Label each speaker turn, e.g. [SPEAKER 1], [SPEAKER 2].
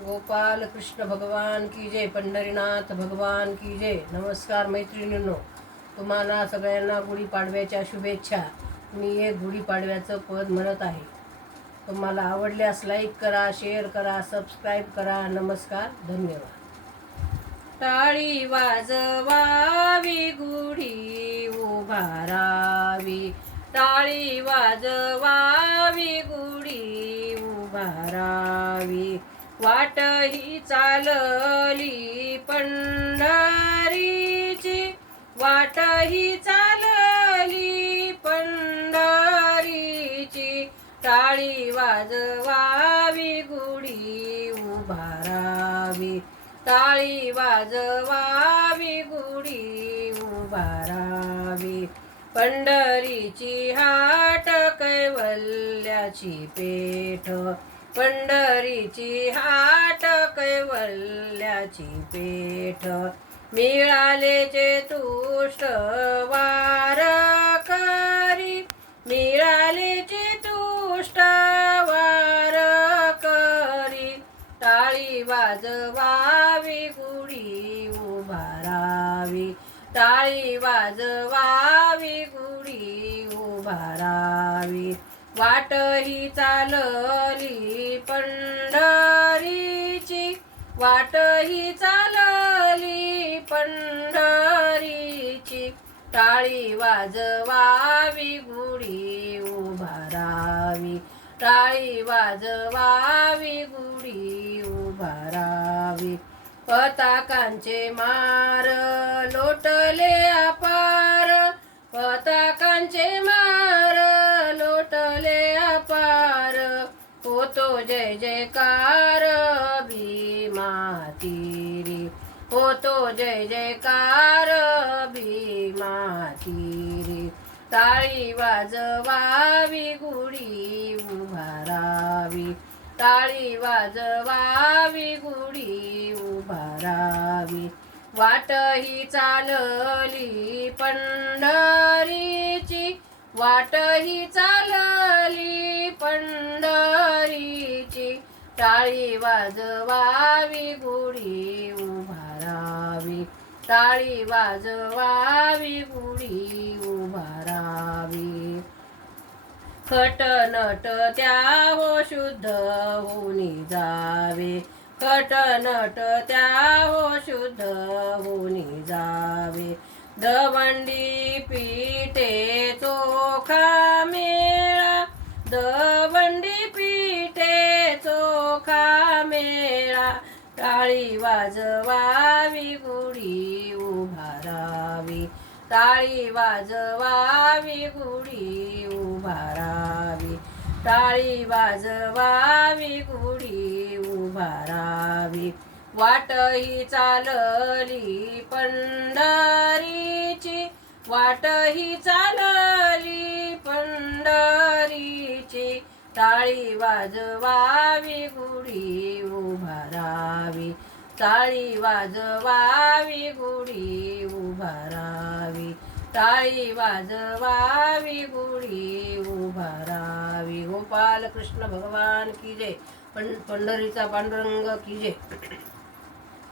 [SPEAKER 1] गोपाल कृष्ण भगवान की जय पंढरीनाथ भगवान की जय. नमस्कार मैत्रिणींनो. तुम्हाला सगळ्यांना गुढीपाडव्याच्या शुभेच्छा. मी एक गुढीपाडव्याचं पद म्हणत आहे. तुम्हाला आवडल्यास लाईक करा शेअर करा सबस्क्राईब करा. नमस्कार धन्यवाद. टाळी वाजवावी गुढी उभारावी. टाळी वाजवावी गुढी उभारावी. वाट ही चालली पंढरीची वाट ही चालली पंढरीची. टाळी वाजवावी गुढी उभारावी. टाळी वाजवावी गुढी उभारावी. पंढरीची हाट कैवल्याची पेठ पंढरीची हाट कैवल्याची पेठ. मिळालेचे तुष्ट वार करी मिळालेचे तुष्ट वार करी टाळी वाजवावी गुढी उभारावी. टाळी वाजवावी गुढी उभारावी. वाट ही चालली पंढरीची. वाट ही चालली पंढरीची. टाळी वाजवावी गुढी उभारावी. टाळी वाजवावी गुढी उभारावी. पताकांचे मार लोटले अपार. जय जयकार भीमा तीरी होतो जय जयकार भीमा ताळी टाळी वाजवावी गुढी उभारावी. टाळी वाजवावी गुढी उभारावी. वाट ही चालली पंढरीची. वाट ही चालली पंढरी टाळी वाजवावी गुढी उभारावी टाळी वाजवावी गुढी उभारावी खटनट त्या हो शुद्ध होनी जावे. खटनट त्या हो शुद्ध होनी जावे. दवंडी पीठे चोखा मेळा टाळी वाजवावी गुढी उभारावी. टाळी वाजवावी गुढी उभारावी. टाळी वाजवावी गुढी उभारावी. वाटही चालली पंढरीची वाटही चाल टाळी वाजवावी गुढी उभारावी. टाळी वाजवावी गुढी उभारावी. टाळी वाजवावी गुढी उभारावी. गोपाल कृष्ण भगवान की जय. पंढरीचा पांडुरंग की जय.